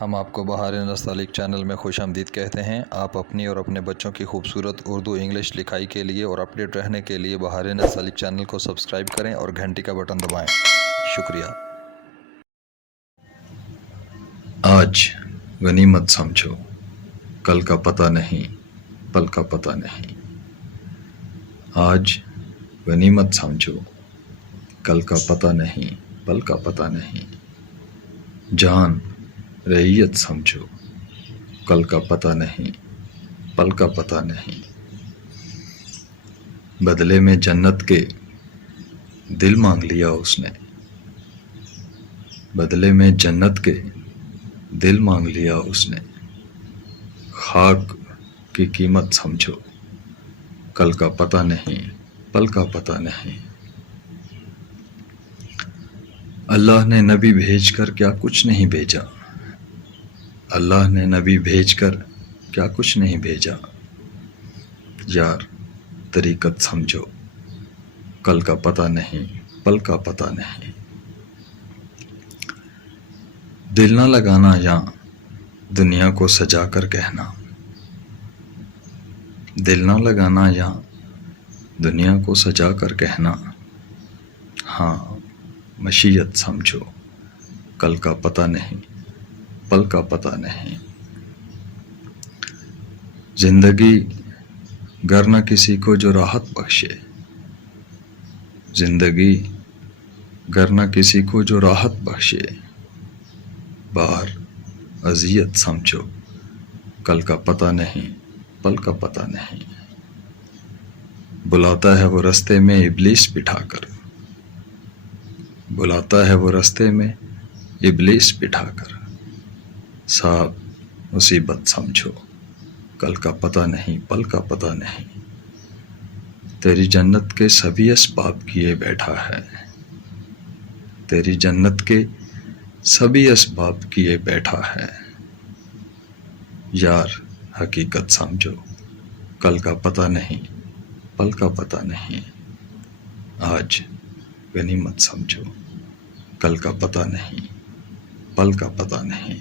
ہم آپ کو بہار نستعلیق چینل میں خوش آمدید کہتے ہیں۔ آپ اپنی اور اپنے بچوں کی خوبصورت اردو انگلش لکھائی کے لیے اور اپڈیٹ رہنے کے لیے بہار نستعلیق چینل کو سبسکرائب کریں اور گھنٹی کا بٹن دبائیں۔ شکریہ۔ آج غنیمت سمجھو، کل کا پتہ نہیں، پل کا پتہ نہیں۔ آج غنیمت سمجھو، کل کا پتہ نہیں، پل کا پتہ نہیں۔ جان رعیت سمجھو، کل کا پتہ نہیں، پل کا پتہ نہیں۔ بدلے میں جنت کے دل مانگ لیا اس نے، بدلے میں جنت کے دل مانگ لیا اس نے۔ خاک کی قیمت سمجھو، کل کا پتہ نہیں، پل کا پتہ نہیں۔ اللہ نے نبی بھیج کر کیا کچھ نہیں بھیجا، اللہ نے نبی بھیج کر کیا کچھ نہیں بھیجا۔ یار طریقت سمجھو، کل کا پتہ نہیں، پل کا پتہ نہیں۔ دل نہ لگانا یا دنیا کو سجا کر کہنا، دل نہ لگانا یا دنیا کو سجا کر کہنا۔ ہاں مشیت سمجھو، کل کا پتہ نہیں، پل کا پتہ نہیں۔ زندگی گر نہ کسی کو جو راحت بخشے، زندگی گر نہ کسی کو جو راحت بخشے۔ بار اذیت سمجھو، کل کا پتہ نہیں، پل کا پتہ نہیں۔ بلاتا ہے وہ رستے میں ابلیس بٹھا کر، بلاتا ہے وہ رستے میں ابلیس بٹھا کر۔ صاحب مصیبت سمجھو، کل کا پتہ نہیں، پل کا پتہ نہیں۔ تیری جنت کے سبھی اسباب کیے بیٹھا ہے، تیری جنت کے سبھی اسباب کیے بیٹھا ہے۔ یار حقیقت سمجھو، کل کا پتہ نہیں، پل کا پتہ نہیں۔ آج غنیمت سمجھو، کل کا پتہ نہیں، پل کا پتہ نہیں۔